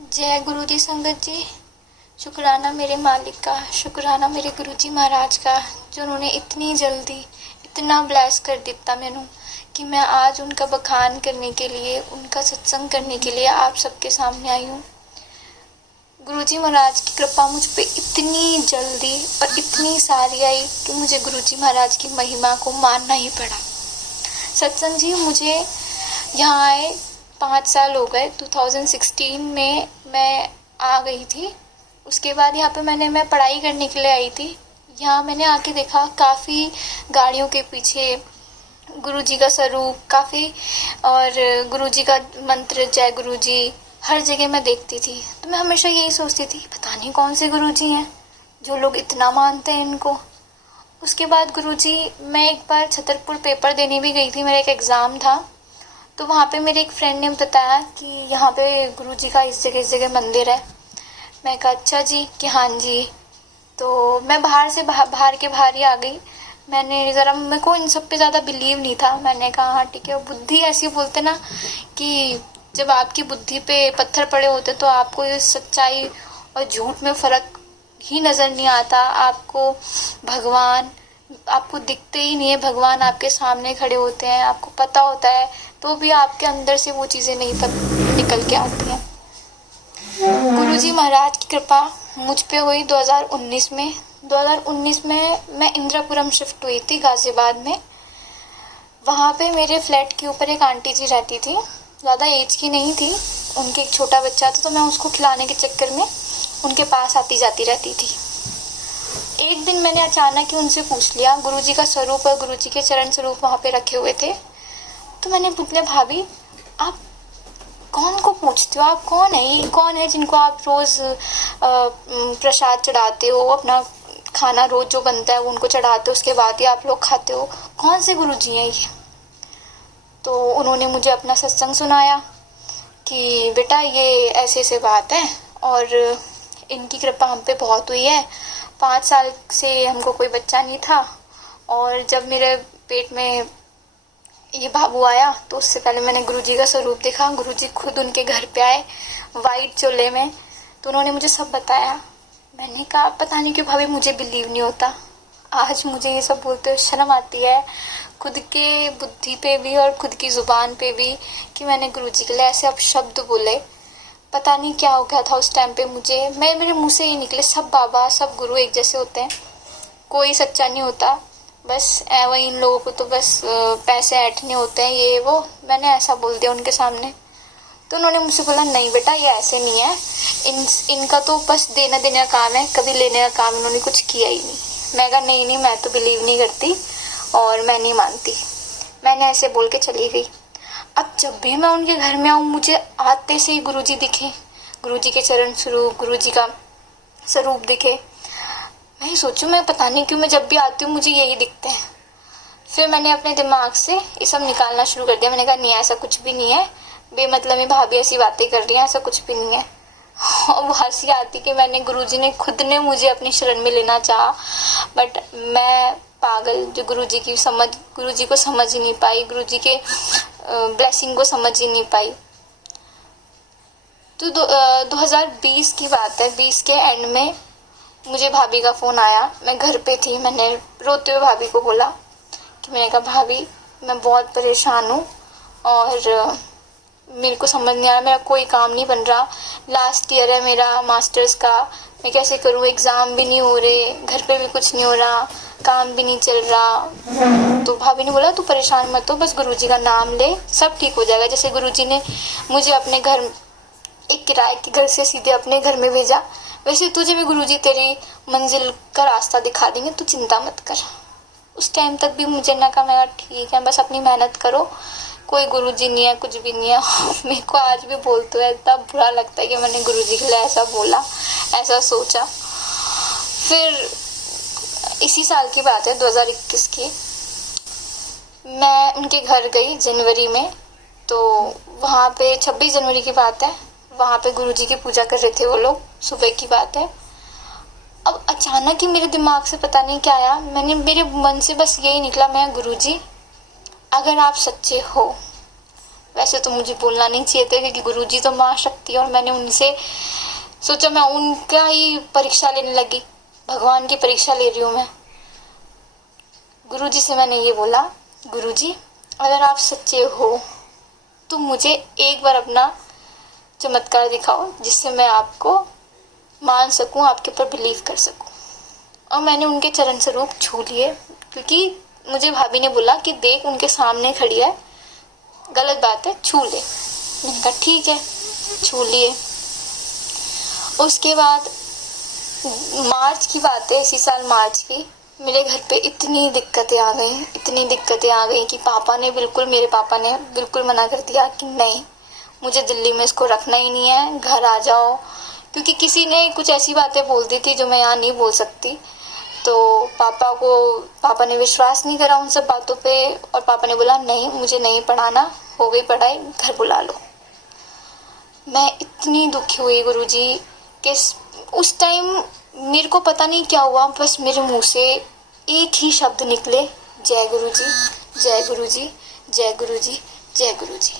जय गुरु जी संगत जी। शुक्राना मेरे मालिक का, शुक्राना मेरे गुरु जी महाराज का, जो उन्होंने इतनी जल्दी इतना ब्लेस कर दिता मैनू कि मैं आज उनका बखान करने के लिए, उनका सत्संग करने के लिए आप सबके सामने आई हूँ। गुरु जी महाराज की कृपा मुझ पे इतनी जल्दी और इतनी सारी आई कि मुझे गुरु जी महाराज की महिमा को मानना ही पड़ा। सत्संग जी, मुझे यहाँ आए 5 साल हो गए। 2016 में मैं आ गई थी। उसके बाद यहाँ पे मैं पढ़ाई करने के लिए आई थी। यहाँ मैंने आके देखा काफ़ी गाड़ियों के पीछे गुरु जी का स्वरूप काफ़ी, और गुरु जी का मंत्र जय गुरु जी हर जगह मैं देखती थी। तो मैं हमेशा यही सोचती थी, पता नहीं कौन से गुरु जी हैं जो लोग इतना मानते हैं इनको। उसके बाद गुरु जी, मैं एक बार छतरपुर पेपर देने भी गई थी, मेरा एक एग्ज़ाम था। तो वहाँ पे मेरे एक फ्रेंड ने बताया कि यहाँ पे गुरु जी का इस जगह मंदिर है। मैं कहा अच्छा जी, कि हाँ जी। तो मैं बाहर के बाहर ही आ गई। मेरे को इन सब पे ज़्यादा बिलीव नहीं था। मैंने कहा हाँ ठीक है। बुद्धि ऐसी बोलते ना कि जब आपकी बुद्धि पे पत्थर पड़े होते तो आपको ये सच्चाई और झूठ में फ़र्क ही नज़र नहीं आता। आपको भगवान आपको दिखते ही नहीं है, भगवान आपके सामने खड़े होते हैं, आपको पता होता है, तो भी आपके अंदर से वो चीज़ें नहीं निकल के आती हैं। गुरुजी महाराज की कृपा मुझ पे हुई 2019 में। 2019 में मैं इंद्रपुरम शिफ्ट हुई थी गाज़ियाबाद में। वहाँ पे मेरे फ्लैट के ऊपर एक आंटी जी रहती थी, ज़्यादा एज की नहीं थी। उनके एक छोटा बच्चा था, तो मैं उसको खिलाने के चक्कर में उनके पास आती जाती रहती थी। एक दिन मैंने अचानक ही उनसे पूछ लिया, गुरुजी का स्वरूप और गुरुजी के चरण स्वरूप वहाँ पे रखे हुए थे। तो मैंने पूछा, भाभी आप कौन को पूछते हो, आप कौन है, ये कौन है जिनको आप रोज़ प्रसाद चढ़ाते हो, अपना खाना रोज़ जो बनता है वो उनको चढ़ाते हो, उसके बाद ही आप लोग खाते हो, कौन से गुरुजी हैं ये। तो उन्होंने मुझे अपना सत्संग सुनाया कि बेटा ये ऐसे ऐसे बात है और इनकी कृपा हम पे बहुत हुई है। 5 साल से हमको कोई बच्चा नहीं था, और जब मेरे पेट में ये बाबू आया तो उससे पहले मैंने गुरुजी का स्वरूप देखा। गुरुजी खुद उनके घर पे आए वाइट चोले में, तो उन्होंने मुझे सब बताया। मैंने कहा पता नहीं क्यों भाभी मुझे बिलीव नहीं होता। आज मुझे ये सब बोलते हुए शर्म आती है खुद के बुद्धि पे भी और खुद की ज़ुबान पे भी कि मैंने गुरुजी के लिए ऐसे अपशब्द बोले। पता नहीं क्या हो गया था उस टाइम पे मुझे। मेरे मुँह से ही निकले सब बाबा सब गुरु एक जैसे होते हैं, कोई सच्चा नहीं होता, बस वही इन लोगों को तो बस पैसे ऐंठने होते हैं ये वो। मैंने ऐसा बोल दिया उनके सामने। तो उन्होंने मुझसे बोला नहीं बेटा ये ऐसे नहीं है, इनका तो बस देना देने का काम है, कभी लेने का काम इन्होंने कुछ किया ही नहीं। मैं कहा नहीं मैं तो बिलीव नहीं करती और मैं नहीं मानती। मैंने ऐसे बोल के चली गई। अब जब भी मैं उनके घर में आऊँ मुझे आते से ही गुरुजी दिखे, गुरुजी के चरण स्वरूप, गुरुजी का स्वरूप दिखे। मैं ही सोचूं, मैं पता नहीं क्यों मैं जब भी आती हूँ मुझे यही दिखते हैं। फिर मैंने अपने दिमाग से ये सब निकालना शुरू कर दिया। मैंने कहा नहीं ऐसा कुछ भी नहीं है, बेमतलब में भाभी ऐसी बातें कर रही हैं, ऐसा कुछ भी नहीं है। और वो हंसी आती कि मैंने गुरुजी ने खुद ने मुझे अपनी शरण में लेना चाहा, बट मैं पागल जो गुरुजी को समझ ही नहीं पाई, गुरुजी के ब्लेसिंग को समझ ही नहीं पाई। तो 2020 की बात है, 20 के एंड में मुझे भाभी का फ़ोन आया। मैं घर पे थी। मैंने रोते हुए भाभी को बोला कि मैंने कहा भाभी मैं बहुत परेशान हूँ और मेरे को समझ नहीं आ रहा, मेरा कोई काम नहीं बन रहा। लास्ट ईयर है मेरा मास्टर्स का, मैं कैसे करूँ, एग्ज़ाम भी नहीं हो रहे, घर पे भी कुछ नहीं हो रहा, काम भी नहीं चल रहा। तो भाभी ने बोला तू परेशान मत हो, बस गुरुजी का नाम ले सब ठीक हो जाएगा। जैसे गुरुजी ने मुझे अपने घर, एक किराए के घर से सीधे अपने घर में भेजा, वैसे तुझे भी गुरुजी तेरी मंजिल का रास्ता दिखा देंगे, तू चिंता मत कर। उस टाइम तक भी मुझे ना कहा, मैं ठीक है बस अपनी मेहनत करो, कोई गुरुजी नहीं है कुछ भी नहीं है। मेरे को आज भी बोलते हुए इतना बुरा लगता है कि मैंने गुरुजी के लिए ऐसा बोला, ऐसा सोचा। फिर इसी साल की बात है 2021 की, मैं उनके घर गई जनवरी में। तो वहाँ पे 26 जनवरी की बात है, वहाँ पे गुरुजी की पूजा कर रहे थे वो लोग, सुबह की बात है। अब अचानक ही मेरे दिमाग से पता नहीं क्या आया, मेरे मन से बस यही निकला, मैं गुरुजी अगर आप सच्चे हो वैसे तो मुझे बोलना नहीं चाहिए था क्योंकि गुरुजी तो माँ शक्ति है, और मैंने उनसे सोचा मैं उनका ही परीक्षा लेने लगी, भगवान की परीक्षा ले रही हूँ मैं। गुरुजी से मैंने ये बोला, गुरुजी अगर आप सच्चे हो तो मुझे एक बार अपना चमत्कार दिखाओ जिससे मैं आपको मान सकूं, आपके ऊपर बिलीव कर सकूं। और मैंने उनके चरण स्वरूप छू लिए, क्योंकि मुझे भाभी ने बोला कि देख उनके सामने खड़ी है, गलत बात है, छू ले। मैंने कहा ठीक है, छू लिए। उसके बाद मार्च की बात है, इसी साल मार्च की, मेरे घर पे इतनी दिक्कतें आ गई कि मेरे पापा ने बिल्कुल मना कर दिया कि नहीं, मुझे दिल्ली में इसको रखना ही नहीं है, घर आ जाओ। क्योंकि किसी ने कुछ ऐसी बातें बोल दी थी जो मैं यहाँ नहीं बोल सकती, तो पापा ने विश्वास नहीं करा उन सब बातों पे, और पापा ने बोला नहीं, मुझे नहीं पढ़ाना, हो गई पढ़ाई, घर बुला लो। मैं इतनी दुखी हुई गुरुजी कि उस टाइम मेरे को पता नहीं क्या हुआ, बस मेरे मुंह से एक ही शब्द निकले, जय गुरुजी, जय गुरुजी, जय गुरुजी, जय गुरुजी।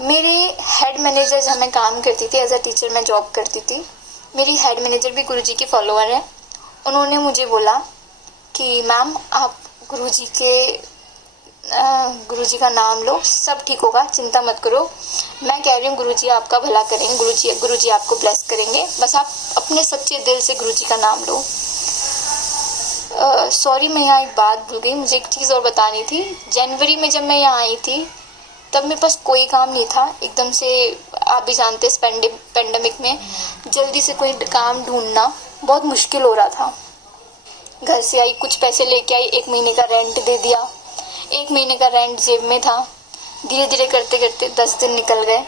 मेरे हेड मैनेजर, जहाँ मैं काम करती थी एज अ टीचर, मैं जॉब करती थी, मेरी हेड मैनेजर भी गुरुजी की फॉलोअर है। उन्होंने मुझे बोला कि मैम आप गुरुजी का नाम लो, सब ठीक होगा, चिंता मत करो। मैं कह रही हूँ गुरुजी आपका भला करेंगे, गुरुजी आपको ब्लेस करेंगे, बस आप अपने सच्चे दिल से गुरुजी का नाम लो। सॉरी, मैं यहाँ एक बात भूल गई, मुझे एक चीज़ और बतानी थी। जनवरी में जब मैं यहाँ आई थी तब मेरे पास कोई काम नहीं था। एकदम से आप भी जानते इस पेंडेमिक में जल्दी से कोई काम ढूंढना बहुत मुश्किल हो रहा था। घर से आई, कुछ पैसे लेके आई, 1 महीने का रेंट दे दिया, 1 महीने का रेंट जेब में था। धीरे धीरे करते करते 10 दिन निकल गए।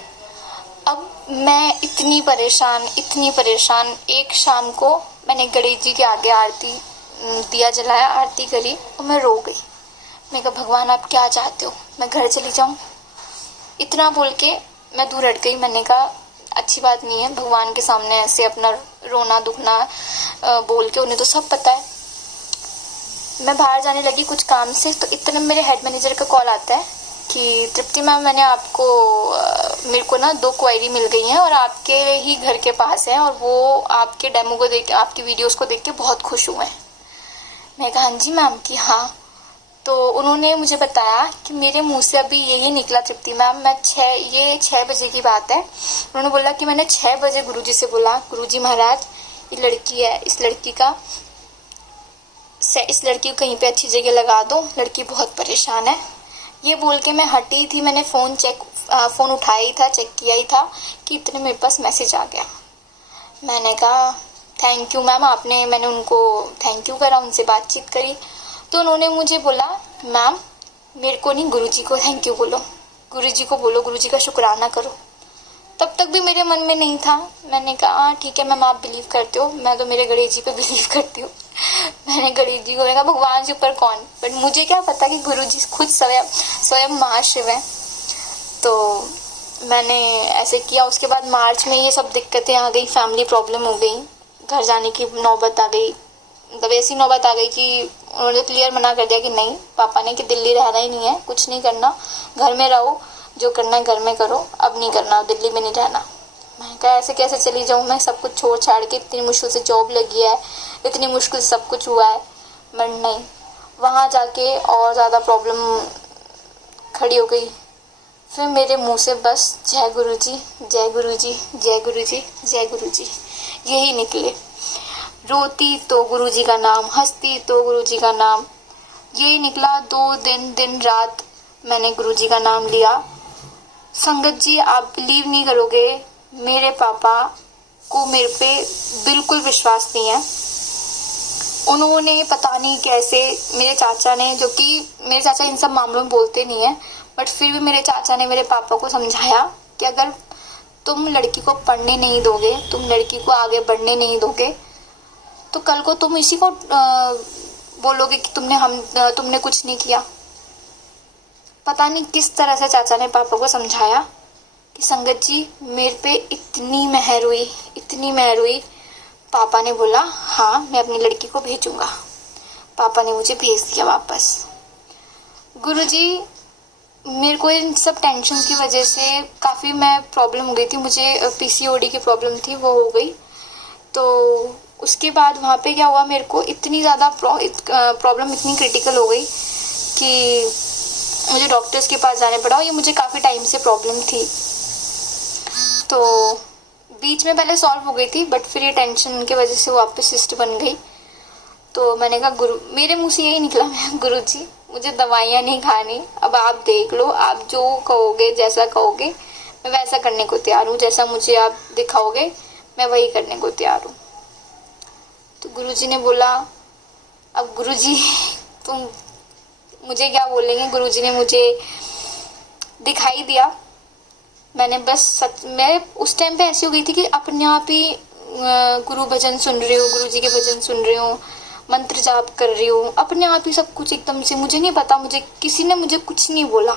अब मैं इतनी परेशान, एक शाम को मैंने गणेश जी के आगे आरती दिया जलाया, आरती करी और मैं रो गई। मैं कहा भगवान आप क्या चाहते हो, मैं घर चली जाऊँ? इतना बोल के मैं दूर हट गई। मैंने कहा अच्छी बात नहीं है भगवान के सामने ऐसे अपना रोना दुखना बोल के, उन्हें तो सब पता है। मैं बाहर जाने लगी कुछ काम से, तो इतने मेरे हेड मैनेजर का कॉल आता है कि तृप्ति मैम, मेरे को ना 2 क्वेरी मिल गई हैं और आपके ही घर के पास है, और वो आपके डेमो को देख, आपकी वीडियोस को देख के बहुत खुश हुए हैं। मैं कहा हाँ जी मैम, कि हाँ। तो उन्होंने मुझे बताया कि मेरे मुंह से अभी यही निकला तृप्ति मैम, ये 6 बजे की बात है। उन्होंने बोला कि मैंने 6 बजे गुरुजी से बोला, गुरुजी महाराज ये लड़की है, इस लड़की को कहीं पे अच्छी जगह लगा दो, लड़की बहुत परेशान है। ये बोल के मैं हटी थी, मैंने फ़ोन उठाया ही था, चेक किया ही था कि इतने मेरे पास मैसेज आ गया। मैंने कहा थैंक यू मैम, मैंने उनको थैंक यू करा, उनसे बातचीत करी। तो उन्होंने मुझे बोला मैम मेरे को नहीं, गुरुजी को थैंक यू बोलो, गुरुजी को बोलो, गुरुजी का शुक्राना करो। तब तक भी मेरे मन में नहीं था। मैंने कहा हाँ ठीक है मैम, आप बिलीव करते हो, मैं तो मेरे गणेश जी पे बिलीव करती हूँ। मैंने गणेश जी को कहा भगवान से ऊपर कौन, बट मुझे क्या पता कि गुरुजी खुद स्वयं महाशिव है। तो मैंने ऐसे किया। उसके बाद मार्च में ये सब दिक्कतें आ गई, फैमिली प्रॉब्लम हो गई, घर जाने की नौबत आ गई। मतलब ऐसी नौबत आ गई कि उन्होंने क्लियर मना कर दिया कि नहीं, पापा ने, कि दिल्ली रहना ही नहीं है, कुछ नहीं करना, घर में रहो, जो करना है घर में करो, अब नहीं करना, दिल्ली में नहीं रहना। मैं कहा ऐसे कैसे चली जाऊँ मैं, सब कुछ छोड़ छाड़ के, इतनी मुश्किल से जॉब लगी है, इतनी मुश्किल से सब कुछ हुआ है। मैं नहीं, वहाँ जाके और ज़्यादा प्रॉब्लम खड़ी हो गई। फिर मेरे मुंह से बस जय गुरुजी, जय गुरुजी, जय गुरुजी, जय गुरुजी यही निकले। रोती तो गुरुजी का नाम, हंसती तो गुरुजी का नाम, यही निकला। 2 दिन दिन रात मैंने गुरुजी का नाम लिया। संगत जी आप बिलीव नहीं करोगे, मेरे पापा को मेरे पे बिल्कुल विश्वास नहीं है। उन्होंने पता नहीं कैसे, मेरे चाचा ने, जो कि मेरे चाचा इन सब मामलों में बोलते नहीं है, बट फिर भी मेरे चाचा ने मेरे पापा को समझाया कि अगर तुम लड़की को पढ़ने नहीं दोगे, तुम लड़की को आगे बढ़ने नहीं दोगे, तो कल को तुम इसी को बोलोगे कि तुमने कुछ नहीं किया। पता नहीं किस तरह से चाचा ने पापा को समझाया कि संगत जी मेरे पे इतनी मेहर हुई। पापा ने बोला हाँ मैं अपनी लड़की को भेजूंगा। पापा ने मुझे भेज दिया वापस। गुरुजी मेरे को इन सब टेंशन की वजह से काफ़ी मैं प्रॉब्लम हो गई थी, मुझे पीसीओडी की प्रॉब्लम थी, वो हो गई। तो उसके बाद वहाँ पे क्या हुआ, मेरे को इतनी ज़्यादा प्रॉब्लम इतनी क्रिटिकल हो गई कि मुझे डॉक्टर्स के पास जाने पड़ा, और ये मुझे काफ़ी टाइम से प्रॉब्लम थी। तो बीच में पहले सॉल्व हो गई थी, बट फिर ये टेंशन की वजह से वापस सिस्ट बन गई। तो मैंने कहा गुरु, मेरे मुंह से यही निकला, मैं गुरु जी मुझे दवाइयाँ नहीं खानी, अब आप देख लो, आप जो कहोगे जैसा कहोगे मैं वैसा करने को तैयार हूँ, जैसा मुझे आप दिखाओगे मैं वही करने को तैयार हूँ। तो गुरु जी ने बोला, अब गुरु जी तुम मुझे क्या बोलेंगे। गुरु जी ने मुझे दिखाई दिया। मैंने बस मैं उस टाइम पे ऐसी हो गई थी कि अपने आप ही गुरु भजन सुन रही हूँ, गुरु जी के भजन सुन रही हूँ, मंत्र जाप कर रही हूँ, अपने आप ही सब कुछ एकदम से। मुझे नहीं पता, मुझे किसी ने मुझे कुछ नहीं बोला,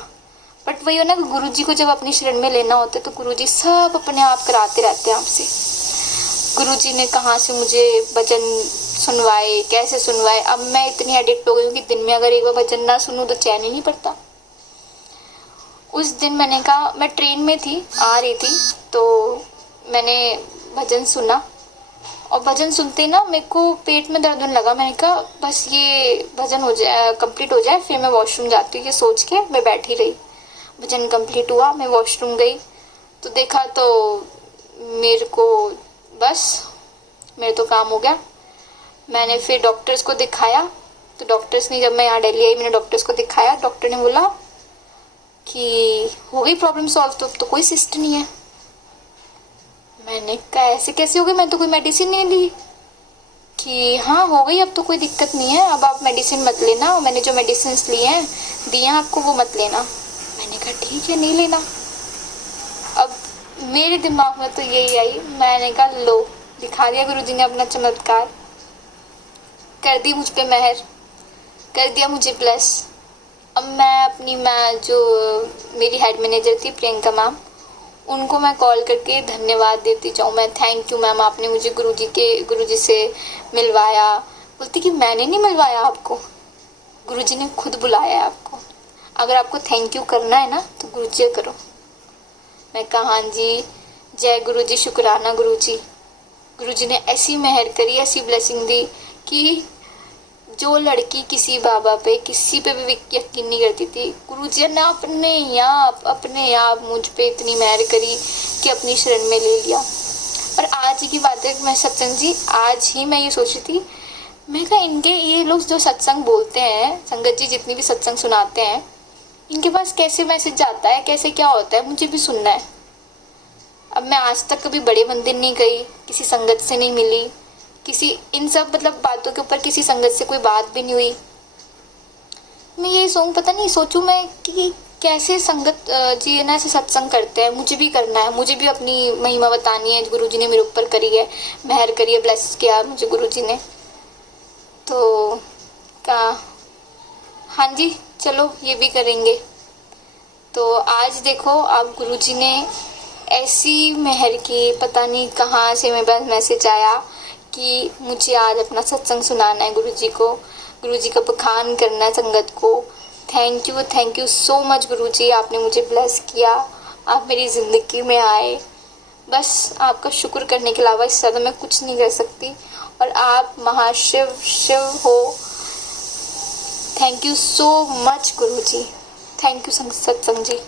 बट वही हो ना, गुरु जी को जब अपनी शरण में लेना होता है तो गुरु जी सब अपने आप कराते रहते हैं आपसे। गुरु जी ने कहाँ से मुझे भजन सुनवाए, कैसे सुनवाए। अब मैं इतनी एडिक्ट हो गई हूँ कि दिन में अगर एक बार भजन ना सुनूँ तो चैन ही नहीं पड़ता। उस दिन मैंने कहा, मैं ट्रेन में थी, आ रही थी, तो मैंने भजन सुना, और भजन सुनते ही ना मेरे को पेट में दर्द होने लगा। मैंने कहा बस ये भजन हो जाए, कंप्लीट हो जाए, फिर मैं वॉशरूम जाती हूँ, ये सोच के मैं बैठी रही। भजन कंप्लीट हुआ, मैं वॉशरूम गई तो देखा तो मेरे को बस मेरे तो काम हो गया। मैंने फिर डॉक्टर्स को दिखाया, तो डॉक्टर्स ने, जब मैं यहाँ दिल्ली आई मैंने डॉक्टर्स को दिखाया, डॉक्टर ने बोला कि हो गई प्रॉब्लम सॉल्व, तो कोई सिस्ट नहीं है। मैंने कहा ऐसे कैसे हो गई, मैं तो कोई मेडिसिन नहीं ली। कि हाँ हो गई, अब तो कोई दिक्कत नहीं है, अब आप मेडिसिन मत लेना, मैंने जो मेडिसिन लिए हैं दिए हैं आपको वो मत लेना। मैंने कहा ठीक है, नहीं लेना। अब मेरे दिमाग में तो यही आई, मैंने कहा लो, दिखा दिया गुरुजी ने अपना चमत्कार, कर दी मुझ पे मेहर, कर दिया मुझे ब्लेस। अब मैं अपनी जो मेरी हेड मैनेजर थी प्रियंका मैम, उनको मैं कॉल करके धन्यवाद देती जाऊँ, मैं थैंक यू मैम, आपने मुझे गुरुजी से मिलवाया। बोलती कि मैंने नहीं मिलवाया आपको, गुरुजी ने खुद बुलाया है आपको, अगर आपको थैंक यू करना है ना तो गुरुजी करो। मैं कहा हाँ जी, जय गुरुजी, शुक्राना गुरुजी। गुरुजी ने ऐसी मेहर करी, ऐसी ब्लेसिंग दी कि जो लड़की किसी बाबा पे, किसी पे भी यकीन नहीं करती थी, गुरुजी ने अपने आप मुझ पे इतनी मेहर करी कि अपनी शरण में ले लिया। और आज की बात है, मैं सत्संग जी, आज ही मैं ये सोची थी, मैं कहा इनके ये लोग जो सत्संग बोलते हैं, संगत जी जितनी भी सत्संग सुनाते हैं, इनके पास कैसे मैसेज जाता है, कैसे क्या होता है, मुझे भी सुनना है। अब मैं आज तक कभी बड़े मंदिर नहीं गई, किसी संगत से नहीं मिली, किसी इन सब मतलब बातों के ऊपर किसी संगत से कोई बात भी नहीं हुई। मैं यही पता नहीं सोचूं मैं कि कैसे संगत जी ना ऐसे सत्संग करते हैं, मुझे भी करना है, मुझे भी अपनी महिमा बतानी है, गुरुजी ने मेरे ऊपर करी है, मेहर करी है, ब्लेस किया मुझे गुरुजी ने। तो क्या, हाँ जी चलो ये भी करेंगे। तो आज देखो आप, गुरुजी ने ऐसी मेहर की, पता नहीं कहाँ से मेरे पास मैसेज आया कि मुझे आज अपना सत्संग सुनाना है गुरुजी को, गुरुजी का बखान करना है संगत को। थैंक यू सो मच गुरुजी, आपने मुझे ब्लेस किया, आप मेरी ज़िंदगी में आए। बस आपका शुक्र करने के अलावा इससे ज़्यादा मैं कुछ नहीं कर सकती, और आप महाशिव शिव हो। Thank you so much Guruji, thank you सत्संग जी।